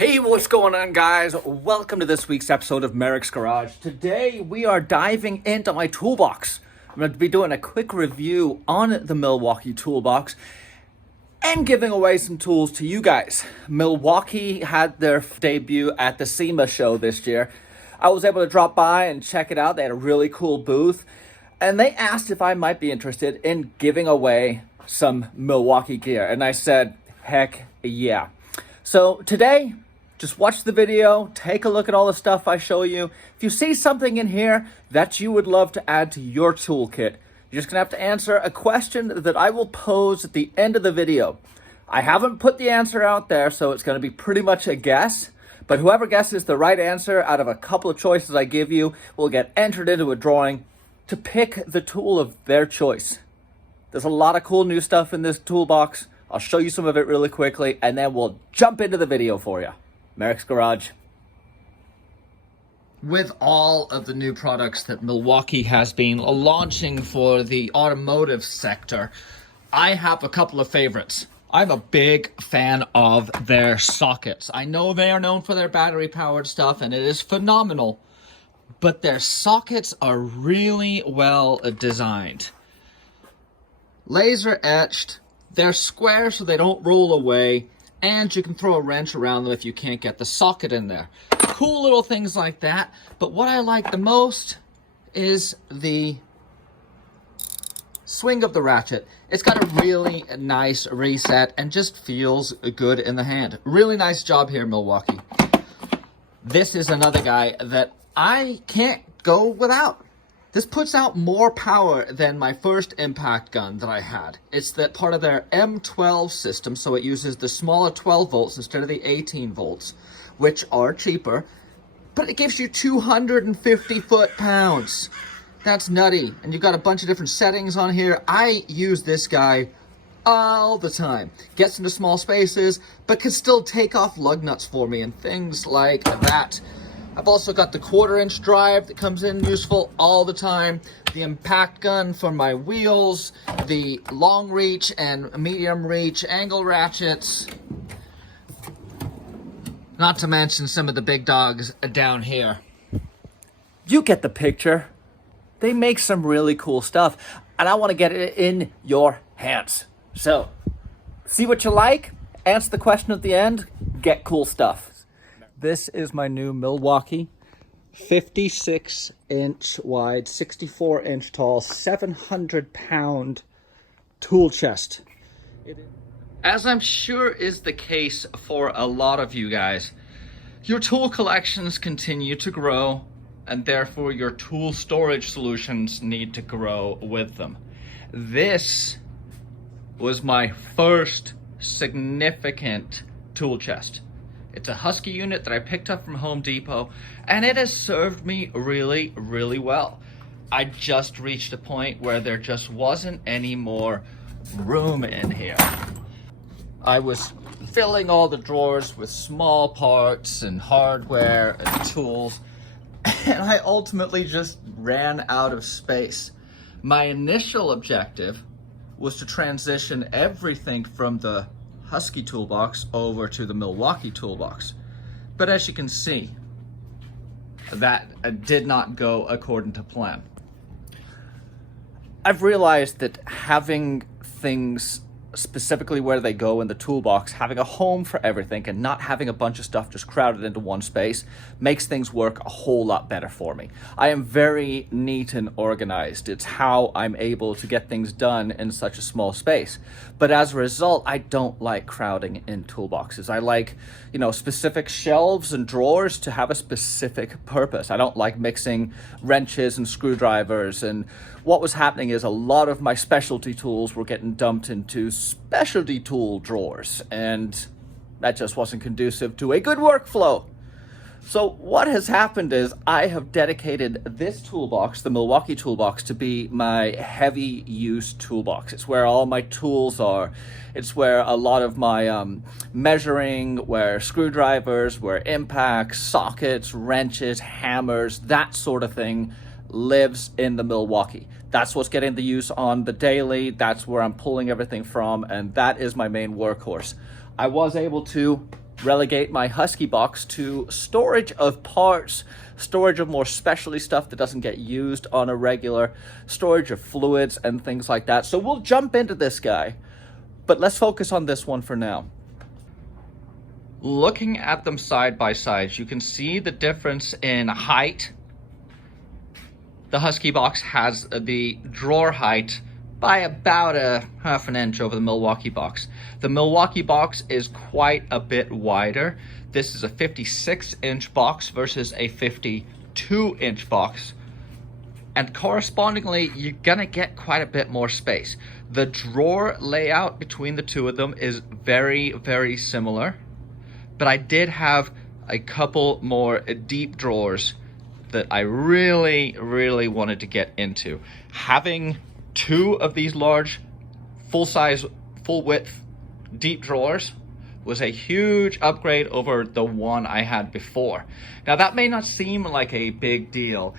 Hey, what's going on, guys? Welcome to this week's episode of Merricks Garage. Today, we are diving into my toolbox. I'm going to be doing a quick review on the Milwaukee Toolbox and giving away some tools to you guys. Milwaukee had their debut at the SEMA show this year. I was able to drop by and check it out. They had a really cool booth, and they asked if I might be interested in giving away some Milwaukee gear, and I said, heck yeah. So today, just watch the video, take a look at all the stuff I show you. If you see something in here that you would love to add to your toolkit, you're just gonna have to answer a question that I will pose at the end of the video. I haven't put the answer out there, so it's gonna be pretty much a guess, but whoever guesses the right answer out of a couple of choices I give you will get entered into a drawing to pick the tool of their choice. There's a lot of cool new stuff in this toolbox. I'll show you some of it really quickly, and then we'll jump into the video for you. Merricks Garage. With all of the new products that Milwaukee has been launching for the automotive sector, I have a couple of favorites. I'm a big fan of their sockets. I know they are known for their battery-powered stuff, and it is phenomenal, but their sockets are really well designed. Laser etched, they're square so they don't roll away, and you can throw a wrench around them if you can't get the socket in there. Cool little things like that, but what I like the most is the swing of the ratchet. It's got a really nice reset and just feels good in the hand. Really nice job here, Milwaukee. This is another guy that I can't go without. This puts out more power than my first impact gun that I had. It's that part of their M12 system, so it uses the smaller 12 volts instead of the 18 volts, which are cheaper, but it gives you 250 foot-pounds. That's nutty, and you've got a bunch of different settings on here. I use this guy all the time. Gets into small spaces, but can still take off lug nuts for me and things like that. I've also got the 1/4-inch drive that comes in useful all the time, the impact gun for my wheels, the long reach and medium reach angle ratchets, not to mention some of the big dogs down here. You get the picture. They make some really cool stuff, and I want to get it in your hands. So, see what you like, answer the question at the end, get cool stuff. This is my new Milwaukee 56-inch wide, 64-inch tall, 700-pound tool chest. As I'm sure is the case for a lot of you guys, your tool collections continue to grow, and therefore your tool storage solutions need to grow with them. This was my first significant tool chest. It's a Husky unit that I picked up from Home Depot, and it has served me really, really well. I just reached a point where there just wasn't any more room in here. I was filling all the drawers with small parts and hardware and tools, and I ultimately just ran out of space. My initial objective was to transition everything from the Husky Toolbox over to the Milwaukee Toolbox. But as you can see, that did not go according to plan. I've realized that having things specifically where they go in the toolbox, having a home for everything and not having a bunch of stuff just crowded into one space makes things work a whole lot better for me. I am very neat and organized. It's how I'm able to get things done in such a small space. But as a result, I don't like crowding in toolboxes. I like, specific shelves and drawers to have a specific purpose. I don't like mixing wrenches and screwdrivers, and what was happening is a lot of my specialty tools were getting dumped into specialty tool drawers, and that just wasn't conducive to a good workflow. So what has happened is I have dedicated this toolbox, the Milwaukee Toolbox, to be my heavy use toolbox. It's where all my tools are. It's where a lot of my measuring, where screwdrivers, where impacts, sockets, wrenches, hammers, that sort of thing lives in the Milwaukee. That's what's getting the use on the daily. That's where I'm pulling everything from, and that is my main workhorse. I was able to relegate my Husky box to storage of parts, storage of more specialty stuff that doesn't get used on a regular, storage of fluids and things like that. So we'll jump into this guy, but let's focus on this one for now. Looking at them side by side, you can see the difference in height. The Husky box has the drawer height by about a half an inch over the Milwaukee box. The Milwaukee box is quite a bit wider. This is a 56-inch box versus a 52-inch box. And correspondingly, you're gonna get quite a bit more space. The drawer layout between the two of them is very, very similar. But I did have a couple more deep drawers that I really, really wanted to get into. Having two of these large, full-size, full-width deep drawers was a huge upgrade over the one I had before. Now that may not seem like a big deal,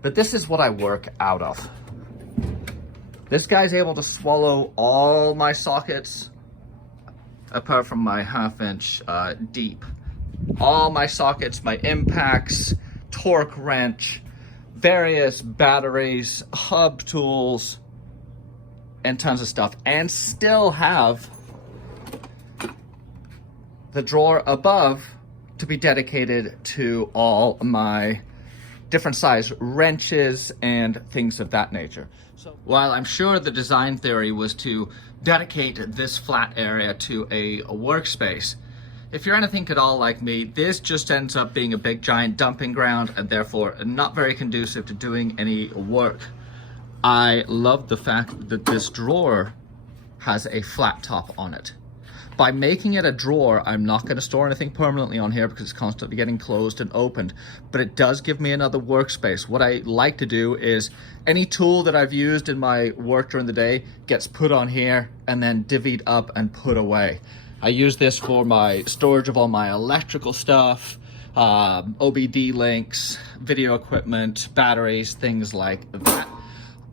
but this is what I work out of. This guy's able to swallow all my sockets, apart from my half-inch deep. All my sockets, my impacts, torque wrench, various batteries, hub tools, and tons of stuff, and still have the drawer above to be dedicated to all my different size wrenches and things of that nature. So while I'm sure the design theory was to dedicate this flat area to a workspace, if you're anything at all like me, this just ends up being a big giant dumping ground and therefore not very conducive to doing any work. I love the fact that this drawer has a flat top on it. By making it a drawer, I'm not going to store anything permanently on here because it's constantly getting closed and opened, but it does give me another workspace. What I like to do is any tool that I've used in my work during the day gets put on here and then divvied up and put away. I use this for my storage of all my electrical stuff, OBD links, video equipment, batteries, things like that.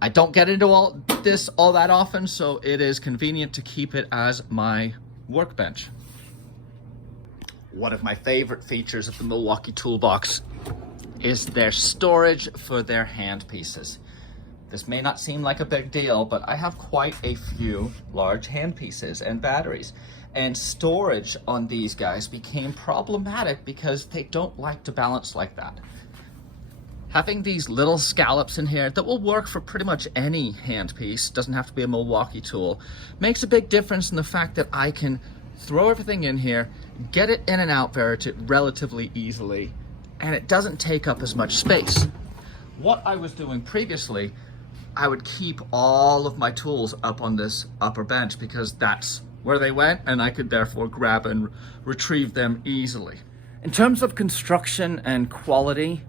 I don't get into all this all that often, so it is convenient to keep it as my workbench. One of my favorite features of the Milwaukee Toolbox is their storage for their hand pieces. This may not seem like a big deal, but I have quite a few large hand pieces and batteries. And storage on these guys became problematic because they don't like to balance like that. Having these little scallops in here that will work for pretty much any handpiece, doesn't have to be a Milwaukee tool, makes a big difference in the fact that I can throw everything in here, get it in and out relatively easily, and it doesn't take up as much space. What I was doing previously, I would keep all of my tools up on this upper bench because that's where they went, and I could therefore grab and retrieve them easily. In terms of construction and quality,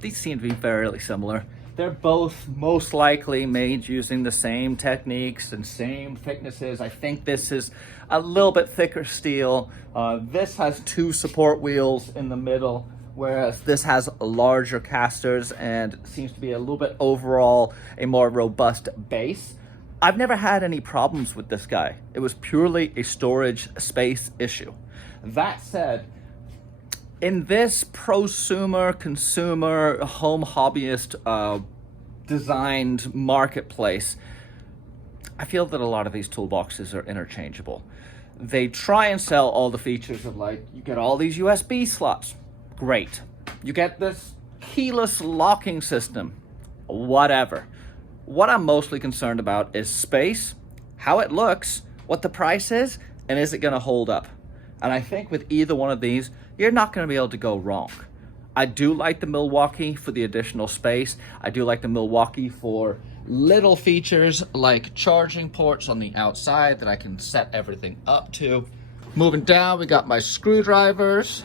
these seem to be fairly similar. They're both most likely made using the same techniques and same thicknesses. I think this is a little bit thicker steel. This has two support wheels in the middle, whereas this has larger casters and seems to be a little bit overall a more robust base. I've never had any problems with this guy. It was purely a storage space issue. That said, in this prosumer, consumer, home hobbyist designed marketplace, I feel that a lot of these toolboxes are interchangeable. They try and sell all the features of, like, you get all these USB slots. Great. You get this keyless locking system. Whatever. What I'm mostly concerned about is space, how it looks, what the price is, and is it going to hold up? And I think with either one of these, you're not going to be able to go wrong. I do like the Milwaukee for the additional space. I do like the Milwaukee for little features like charging ports on the outside that I can set everything up to. Moving down, we got my screwdrivers.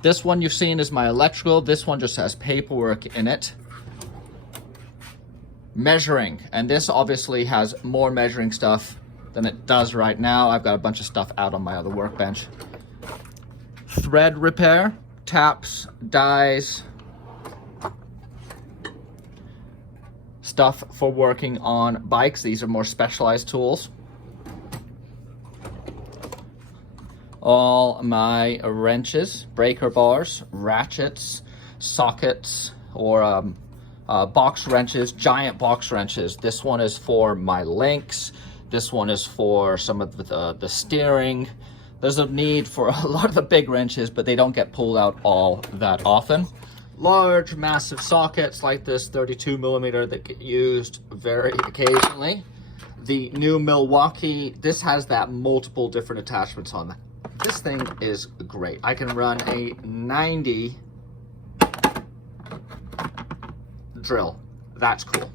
This one you've seen is my electrical. This one just has paperwork in it. Measuring, and this obviously has more measuring stuff than it does right now. I've got a bunch of stuff out on my other workbench. Thread repair, taps, dies, stuff for working on bikes. These are more specialized tools. all my wrenches, breaker bars, ratchets, sockets, or box wrenches, giant box wrenches. This one is for my links. This one is for some of the steering. There's a need for a lot of the big wrenches, but they don't get pulled out all that often. Large, massive sockets like this 32 millimeter that get used very occasionally. The new Milwaukee, this has that multiple different attachments on that. This thing is great. I can run a 90 drill. That's cool.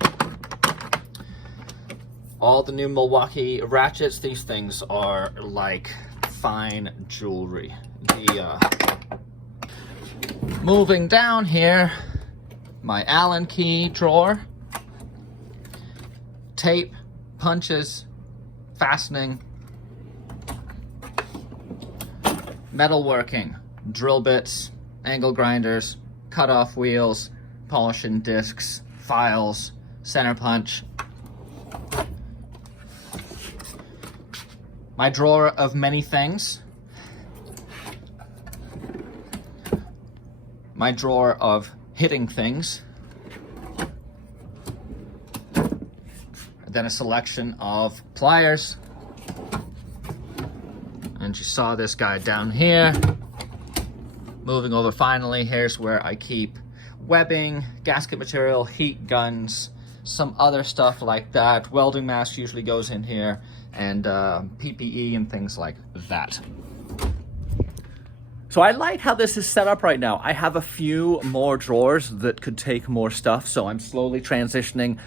All the new Milwaukee ratchets, these things are like fine jewelry. Moving down here, my Allen key drawer, tape, punches, fastening, metalworking, drill bits, angle grinders, cut-off wheels, polishing discs, files, center punch. My drawer of many things. My drawer of hitting things. Then a selection of pliers. And you saw this guy down here. Moving over finally, here's where I keep webbing, gasket material, heat guns, some other stuff like that. Welding mask usually goes in here, and PPE and things like that. So I like how this is set up right now. I have a few more drawers that could take more stuff, so I'm slowly transitioning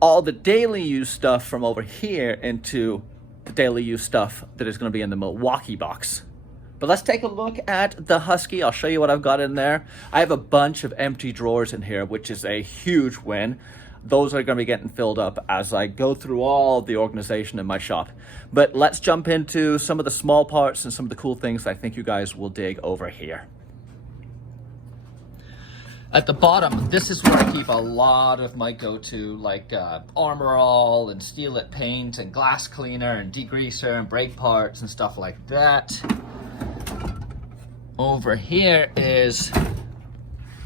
all the daily use stuff from over here into the daily use stuff that is going to be in the Milwaukee box. But let's take a look at the Husky. I'll show you what I've got in there. I have a bunch of empty drawers in here, which is a huge win. Those are going to be getting filled up as I go through all the organization in my shop. But let's jump into some of the small parts and some of the cool things that I think you guys will dig over here. At the bottom, this is where I keep a lot of my go-to, like Armor All and Steel It paint and glass cleaner and degreaser and brake parts and stuff like that. Over here is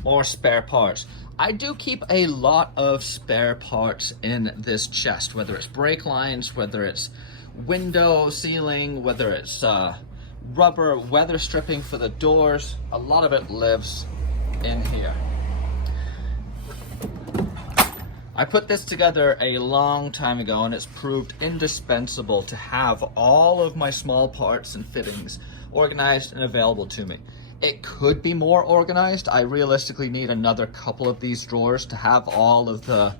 more spare parts. I do keep a lot of spare parts in this chest, whether it's brake lines, whether it's window sealing, whether it's rubber weather stripping for the doors. A lot of it lives in here. I put this together a long time ago, and it's proved indispensable to have all of my small parts and fittings organized and available to me. It could be more organized. I realistically need another couple of these drawers to have all of the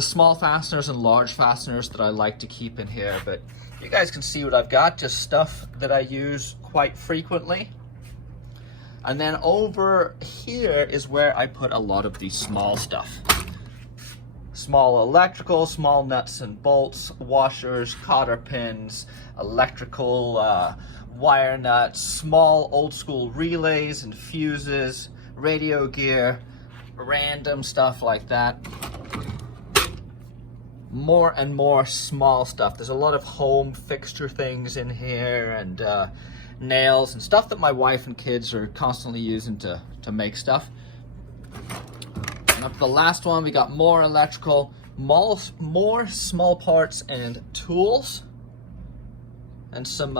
small fasteners and large fasteners that I like to keep in here. But you guys can see what I've got, just stuff that I use quite frequently. And then over here is where I put a lot of the small stuff. Small electrical, small nuts and bolts, washers, cotter pins, electrical wire nuts, small old school relays and fuses, radio gear, random stuff like that. More and more small stuff. There's a lot of home fixture things in here, and nails and stuff that my wife and kids are constantly using to make stuff. And up to the last one, we got more electrical, more small parts and tools, and some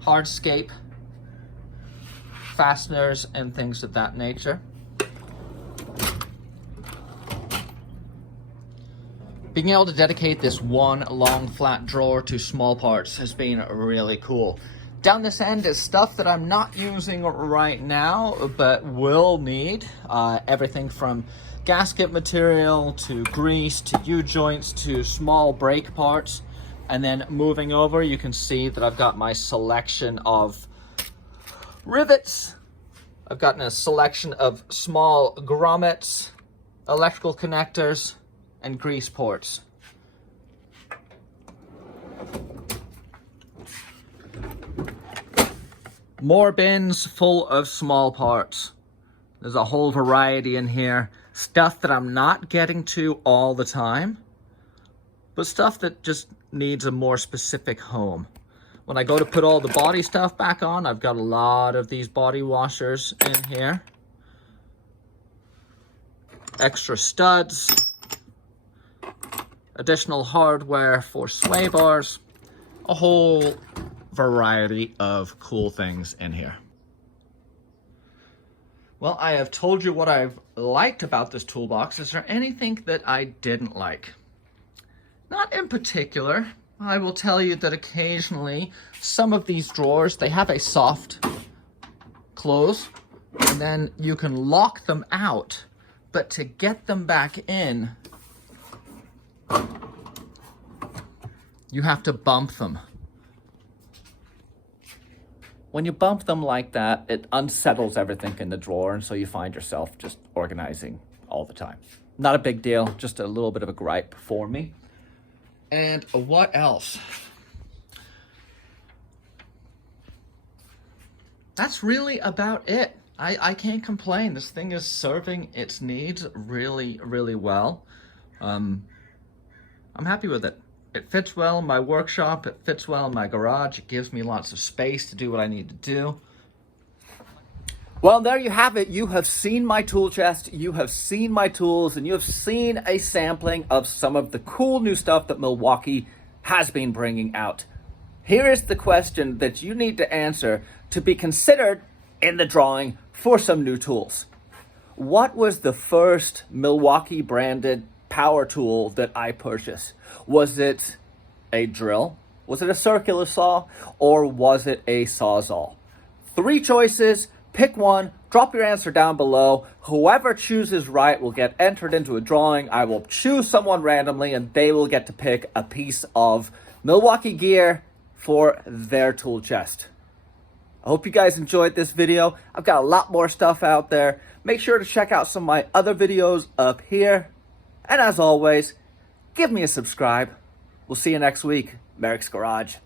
hardscape fasteners and things of that nature. Being able to dedicate this one long flat drawer to small parts has been really cool. Down this end is stuff that I'm not using right now, but will need. Everything from gasket material to grease to U-joints to small brake parts. And then moving over, you can see that I've got my selection of rivets. I've gotten a selection of small grommets, electrical connectors, and grease ports. More bins full of small parts. There's a whole variety in here. Stuff that I'm not getting to all the time, but stuff that just needs a more specific home. When I go to put all the body stuff back on, I've got a lot of these body washers in here. Extra studs. Additional hardware for sway bars. A whole variety of cool things in here. Well, I have told you what I've liked about this toolbox. Is there anything that I didn't like? Not in particular. I will tell you that occasionally some of these drawers, they have a soft close and then you can lock them out, but to get them back in, you have to bump them. When you bump them like that, it unsettles everything in the drawer, and so you find yourself just organizing all the time. Not a big deal, just a little bit of a gripe for me. And what else? That's really about it. I can't complain. This thing is serving its needs really, really well. I'm happy with it. It fits well in my workshop. It fits well in my garage. It gives me lots of space to do what I need to do. Well, there you have it. You have seen my tool chest, you have seen my tools, and you have seen a sampling of some of the cool new stuff that Milwaukee has been bringing out. Here is the question that you need to answer to be considered in the drawing for some new tools. What was the first Milwaukee branded power tool that I purchased? Was it a drill? Was it a circular saw? Or was it a Sawzall? 3 choices. Pick one, drop your answer down below. Whoever chooses right will get entered into a drawing. I will choose someone randomly and they will get to pick a piece of Milwaukee gear for their tool chest. I hope you guys enjoyed this video. I've got a lot more stuff out there. Make sure to check out some of my other videos up here. And as always, give me a subscribe. We'll see you next week. Merricks Garage.